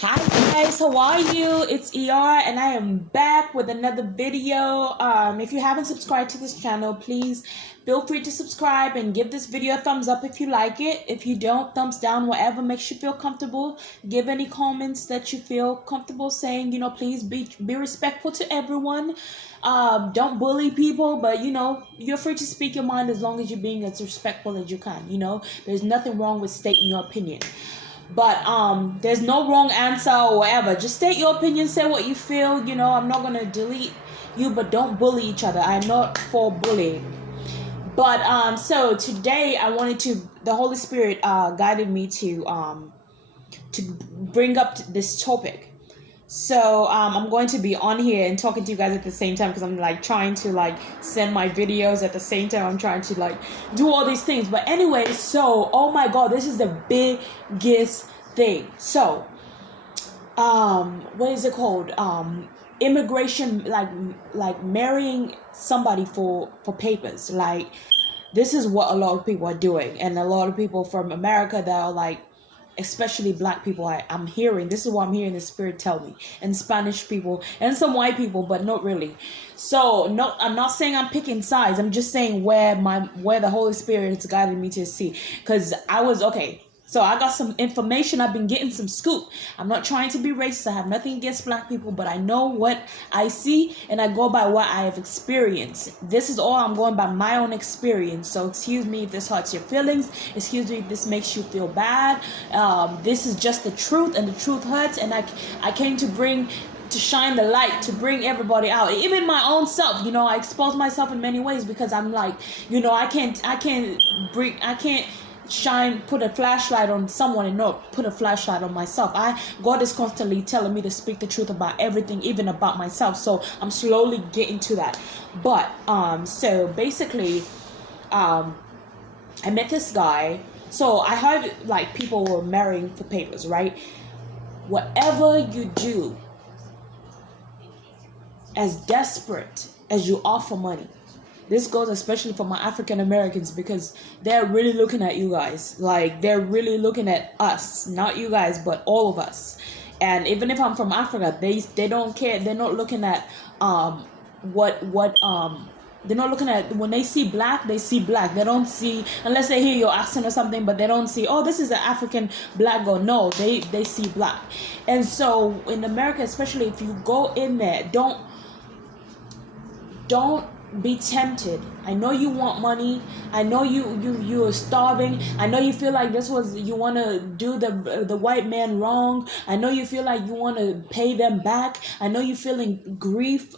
Hi guys, how are you? It's ER and I am back with another video. If you haven't subscribed to this channel, please feel free to subscribe and give this video a thumbs up if you like it. If you don't, thumbs down, whatever makes you feel comfortable. Give any comments that you feel comfortable saying, please be respectful to everyone. Don't bully people, but you're free to speak your mind as long as you're being as respectful as you can. There's nothing wrong with stating your opinion. But there's no wrong answer or whatever. Just state your opinion, say what you feel. I'm not gonna delete you, but don't bully each other. I'm not for bullying. But so today the Holy Spirit guided me to bring up this topic. So I'm going to be on here and talking to you guys at the same time because I'm trying to send my videos at the same time. I'm trying to do all these things. But anyway, so oh my God, this is the biggest thing. So what is it called? Immigration, like marrying somebody for papers. This is what a lot of people are doing, and a lot of people from America that are especially black people, I'm hearing, this is what I'm hearing the Spirit tell me, and Spanish people, and some white people, but not really. So, no, I'm not saying I'm picking sides, I'm just saying where the Holy Spirit has guided me to see, because so I got some information, I've been getting some scoop. I'm not trying to be racist, I have nothing against black people, but I know what I see, and I go by what I have experienced. This is all I'm going by, my own experience. So excuse me if this hurts your feelings, excuse me if this makes you feel bad. This is just the truth, and the truth hurts, and I came to shine the light, to bring everybody out, even my own self. I expose myself in many ways because I'm I can't put a flashlight on someone and not put a flashlight on myself. God is constantly telling me to speak the truth about everything, even about myself. So I'm slowly getting to that. But so basically, I met this guy. So I heard people were marrying for papers, right? Whatever you do, as desperate as you are for money, this goes especially for my African Americans, because they're really looking at you guys. They're really looking at us, not you guys, but all of us. And even if I'm from Africa, they don't care. They're not looking at they're not looking at, when they see black, they see black. They don't see, unless they hear your accent or something, but they don't see, oh, this is an African black girl. No, they see black. And so in America, especially, if you go in there, don't be tempted. I know you want money. I know you are starving. I know you feel like you want to do the white man wrong. I know you feel like you want to pay them back. I know you're feeling grief.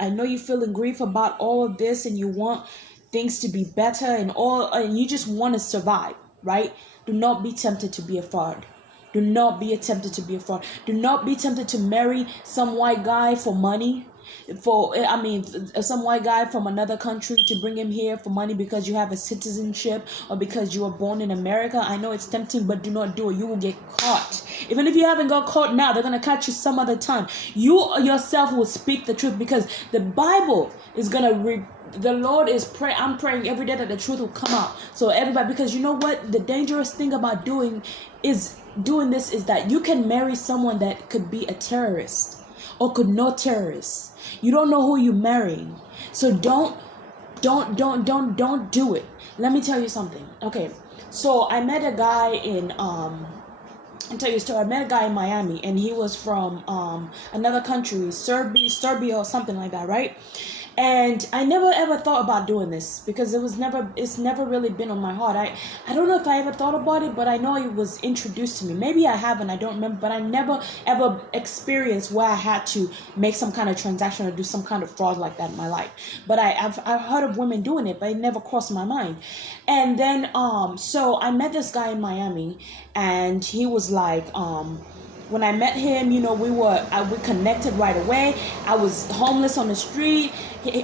I know you're feeling grief about all of this, and you want things to be better and you just want to survive, right? Do not be tempted to be a fraud. Do not be tempted to be a fraud. Do not be tempted to marry some white guy for money. Some white guy from another country, to bring him here for money because you have a citizenship or because you were born in America. I know it's tempting, but do not do it. You will get caught. Even if you haven't got caught now, they're going to catch you some other time. You yourself will speak the truth, because the Bible is going to the Lord is praying. I'm praying every day that the truth will come out. So everybody, because you know what? The dangerous thing about doing this is that you can marry someone that could be a terrorist or could know terrorists. You don't know who you're marrying. So don't do it. Let me tell you something. Okay. So I met a guy I'll tell you a story. I met a guy in Miami, and he was from another country, Serbia or something like that, right? And I never ever thought about doing this because it's never really been on my heart. I don't know if I ever thought about it, but I know it was introduced to me. Maybe I haven't, I don't remember, but I never ever experienced where I had to make some kind of transaction or do some kind of fraud like that in my life. But I've heard of women doing it, but it never crossed my mind. And then so I met this guy in Miami, and he was when I met him, we connected right away. I was homeless on the street.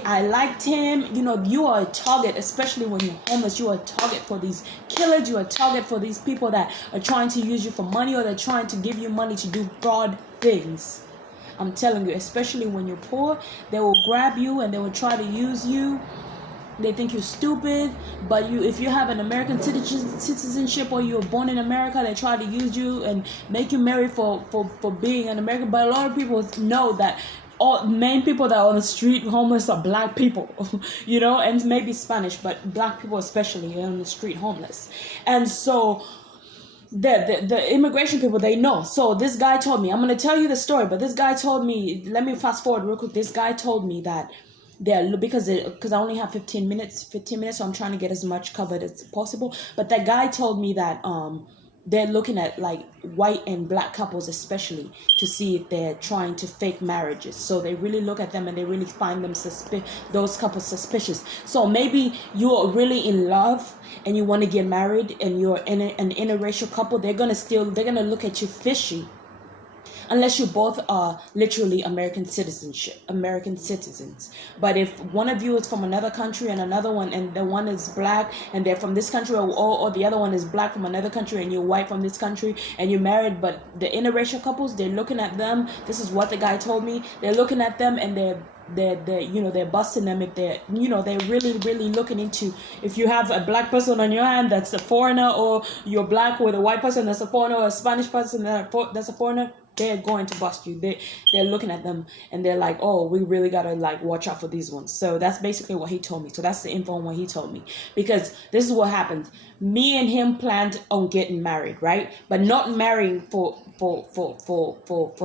I liked him. You are a target, especially when you're homeless. You are a target for these killers. You are a target for these people that are trying to use you for money, or they're trying to give you money to do fraud things. I'm telling you, especially when you're poor, they will grab you and they will try to use you They think you're stupid, but if you have an American citizenship or you were born in America, they try to use you and make you marry for being an American. But a lot of people know that all main people that are on the street homeless are black people, and maybe Spanish, but black people especially are on the street homeless. And so the immigration people, they know. So this guy told me, I'm going to tell you the story, but this guy told me, let me fast forward real quick. This guy told me that because I only have 15 minutes, so I'm trying to get as much covered as possible. But that guy told me that they're looking at like white and black couples especially to see if they're trying to fake marriages. So they really look at them and they really find them those couples suspicious. So maybe you're really in love and you want to get married and you're in an interracial couple. They're gonna look at you fishy, unless you both are literally American citizens. But if one of you is from another country and another one, and the one is black and they're from this country, or the other one is black from another country and you're white from this country and you're married, but the interracial couples, they're looking at them. This is what the guy told me. They're looking at them and they're busting them if they're really looking into, if you have a black person on your hand that's a foreigner, or you're black with a white person that's a foreigner, or a Spanish person that's a foreigner, they're going to bust you. They're looking at them and they're like, oh, we really gotta like watch out for these ones. So that's basically what he told me. So that's the info on what he told me, because this is what happened. Me and him planned on getting married, right? But not marrying for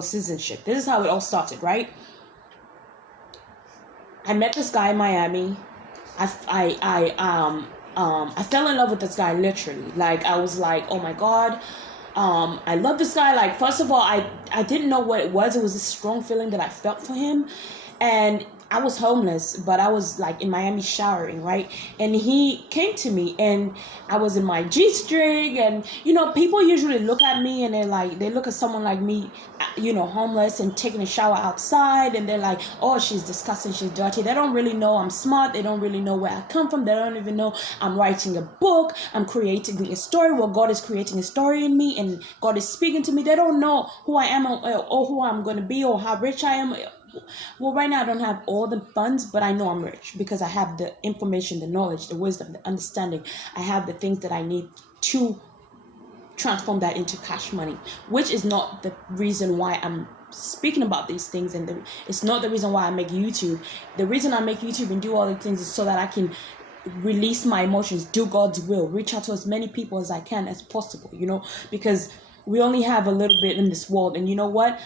citizenship. This is how it all started, right? I met this guy in Miami. I fell in love with this guy literally. Like, I was like, oh my God, I love this guy. Like, first of all, I didn't know what it was. It was a strong feeling that I felt for him. And I was homeless, but I was like in Miami showering, right? And he came to me and I was in my G-string, and people usually look at me and they look at someone like me, homeless and taking a shower outside, and they're like, oh, she's disgusting, she's dirty. They don't really know I'm smart. They don't really know where I come from. They don't even know I'm writing a book. I'm creating a story. Well, God is creating a story in me and God is speaking to me. They don't know who I am or who I'm going to be or how rich I am. Well, right now I don't have all the funds, but I know I'm rich because I have the information, the knowledge, the wisdom, the understanding. I have the things that I need to transform that into cash money, which is not the reason why I'm speaking about these things, and it's not the reason why I make YouTube. The reason I make YouTube and do all the things is so that I can release my emotions, do God's will, reach out to as many people as I can as possible, because we only have a little bit in this world. And you know what?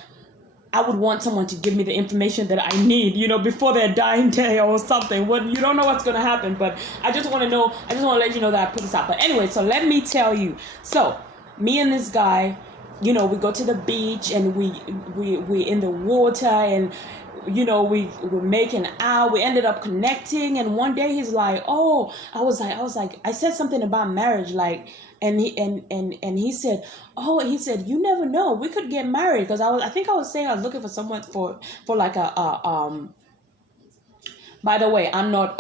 I would want someone to give me the information that I need, before their dying day or something. You don't know what's going to happen, but I just want to let you know that I put this out. But anyway, so let me tell you. So me and this guy, we go to the beach and we in the water, and we were making out. We ended up connecting, and one day he's like, oh, I said something about marriage, like, and he said, you never know, we could get married, because I think I was saying I was looking for someone for like by the way, I'm not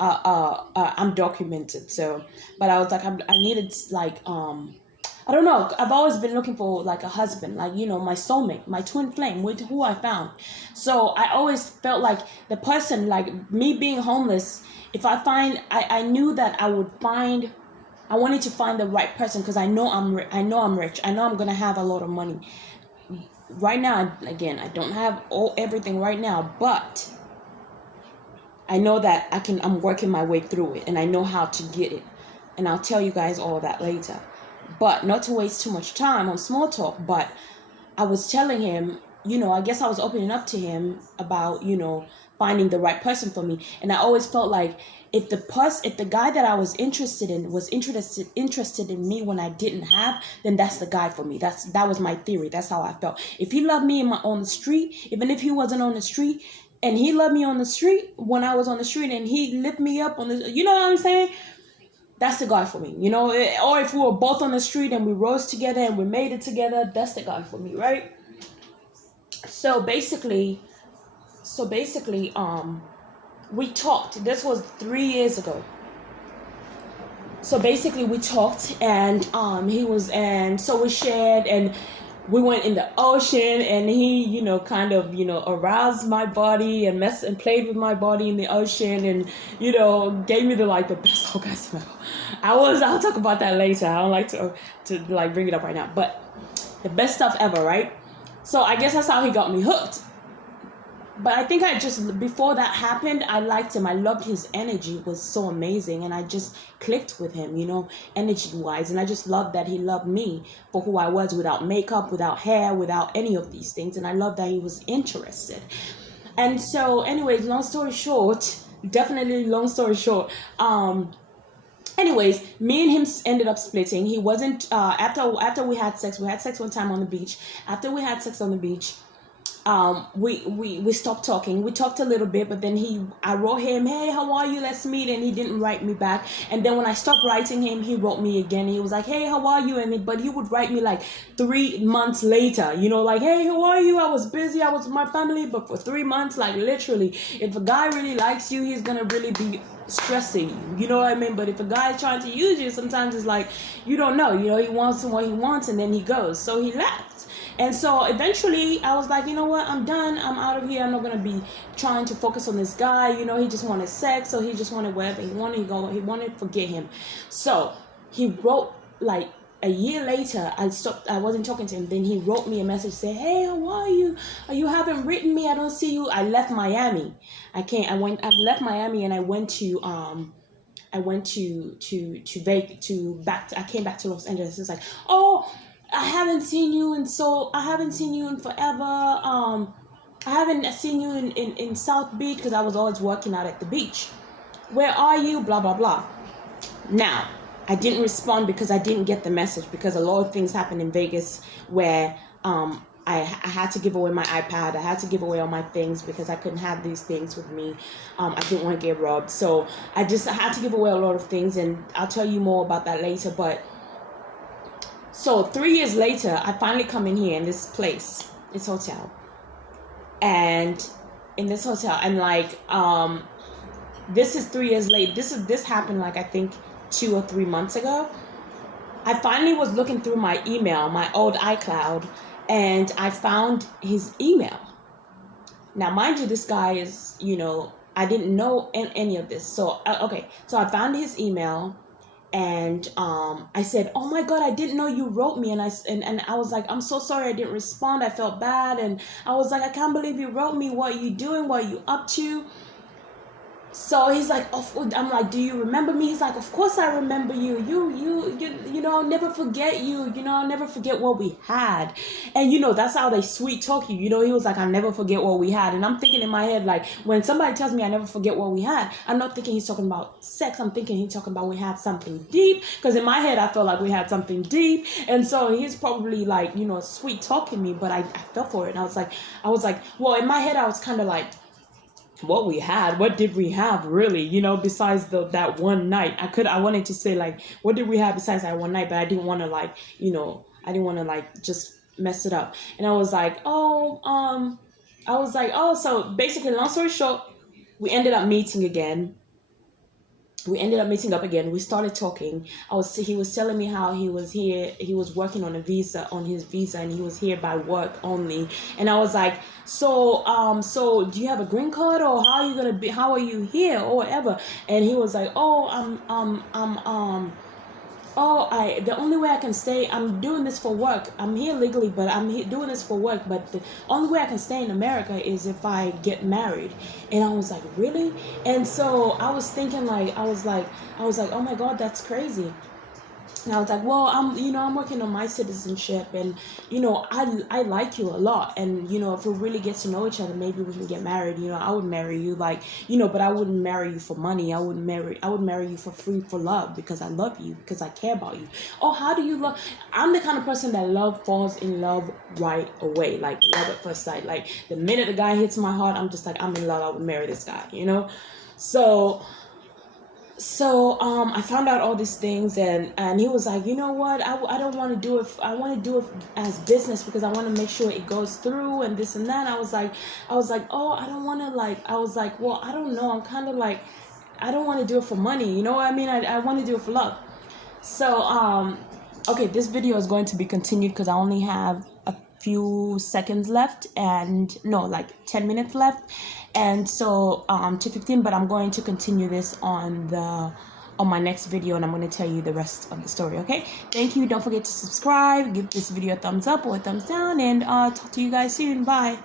I'm documented, so, but I was like, I needed like I don't know. I've always been looking for like a husband, like, my soulmate, my twin flame, with who I found. So I always felt like the person, like me being homeless, if I knew that I wanted to find the right person, because I know I'm rich. I know I'm going to have a lot of money. Right now, again, I don't have everything right now, but I know that I'm working my way through it, and I know how to get it. And I'll tell you guys all that later. But not to waste too much time on small talk, but I was telling him, I guess I was opening up to him about, finding the right person for me. And I always felt like if the guy that I was interested in was interested in me when I didn't have, then that's the guy for me. That was my theory. That's how I felt. If he loved me on the street, even if he wasn't on the street, and he loved me on the street when I was on the street, and he lift me up on the, you know what I'm saying? That's the guy for me, or if we were both on the street and we rose together and we made it together, that's the guy for me, right? So basically, we talked. This was 3 years ago. So basically we talked, and so we shared, and we went in the ocean, and he, kind of, aroused my body and messed and played with my body in the ocean, and, gave me the best orgasm. I'll talk about that later. I don't like to like bring it up right now, but the best stuff ever, right? So I guess that's how he got me hooked. But I think before that happened, I liked him. I loved his energy. It was so amazing. And I just clicked with him, energy-wise. And I just loved that he loved me for who I was, without makeup, without hair, without any of these things. And I loved that he was interested. And so, anyways, long story short, anyways, me and him ended up splitting. He wasn't, after we had sex one time on the beach. After we had sex on the beach, we stopped talking. We talked a little bit, but then I wrote him, "Hey, how are you? Let's meet." And he didn't write me back. And then when I stopped writing him, he wrote me again. He was like, "Hey, how are you?" But he would write me like 3 months later, like, "Hey, how are you? I was busy. I was with my family." But for 3 months, like literally, if a guy really likes you, he's gonna really be stressing you. You know what I mean? But if a guy is trying to use you, sometimes it's like, you don't know. He wants what he wants, and then he goes. So he left. And so eventually I was like, you know what, I'm done. I'm out of here. I'm not going to be trying to focus on this guy. He just wanted sex. So he just wanted whatever he wanted. He wanted to forget him. So he wrote, like, a year later, I wasn't talking to him. Then he wrote me a message, say, "Hey, how are you? You haven't written me. I don't see you." I left Miami. I left Miami, and I went to, I came back to Los Angeles. It's like, "Oh, I haven't seen you in forever. I haven't seen you in South Beach," because I was always working out at the beach. "Where are you? Blah, blah, blah." Now, I didn't respond because I didn't get the message, because a lot of things happened in Vegas where I had to give away my iPad. I had to give away all my things because I couldn't have these things with me. I didn't want to get robbed. So I had to give away a lot of things, and I'll tell you more about that later. But so 3 years later, I finally come in here in this place, this hotel. And in this hotel, and like, this is 3 years late. This happened like, I think 2 or 3 months ago. I finally was looking through my email, my old iCloud, and I found his email. Now, mind you, this guy is, I didn't know any of this. So, okay. So I found his email. And I said, "Oh my God, I didn't know you wrote me." And I was like, "I'm so sorry I didn't respond. I felt bad." And I was like, "I can't believe you wrote me. What are you doing? What are you up to?" So he's like, I'm like, "Do you remember me?" He's like, "Of course I remember you. I'll never forget you. I'll never forget what we had." And that's how they sweet talk you. He was like, "I'll never forget what we had." And I'm thinking in my head, like, when somebody tells me I never forget what we had, I'm not thinking he's talking about sex. I'm thinking he's talking about we had something deep. Because in my head, I felt like we had something deep. And so he's probably like, sweet talking me, but I fell for it. And I was like, well, in my head, I was kind of like, what did we have really, besides that one night? I wanted to say, like, what did we have besides that one night? But I didn't want to, like, I didn't want to, like, just mess it up. And I was like, so basically, long story short, we ended up meeting up again. We started talking. He was telling me how he was here. He was working on his visa, and he was here by work only. And I was like, so do you have a green card, or how are you here, or whatever? And he was like, the only way I can stay, I'm doing this for work. I'm here legally, but I'm doing this for work. But the only way I can stay in America is if I get married. And I was like, really? And so I was thinking, like, I was like, oh my God, that's crazy. And I was like, well, I'm working on my citizenship, and, I like you a lot. And, if we really get to know each other, maybe we can get married. I would marry you, like, but I wouldn't marry you for money. I would marry you for love, because I love you, because I care about you. Oh, how do you love? I'm the kind of person that falls in love right away, like love at first sight. Like, the minute the guy hits my heart, I'm just like, I'm in love. I would marry this guy, So I found out all these things, and he was like, "You know what? I don't want to do it. I want to do it as business, because I want to make sure it goes through and this and that." I was like, "Oh, I don't want to, like." I was like, "Well, I don't know. I'm kind of like, I don't want to do it for money. You know what I mean? I want to do it for love." So okay, this video is going to be continued because I only have few seconds left, and no, like 10 minutes left, and so to 15, but I'm going to continue this on my next video, and I'm going to tell you the rest of the story. Okay, thank you. Don't forget to subscribe, give this video a thumbs up or a thumbs down, and talk to you guys soon. Bye.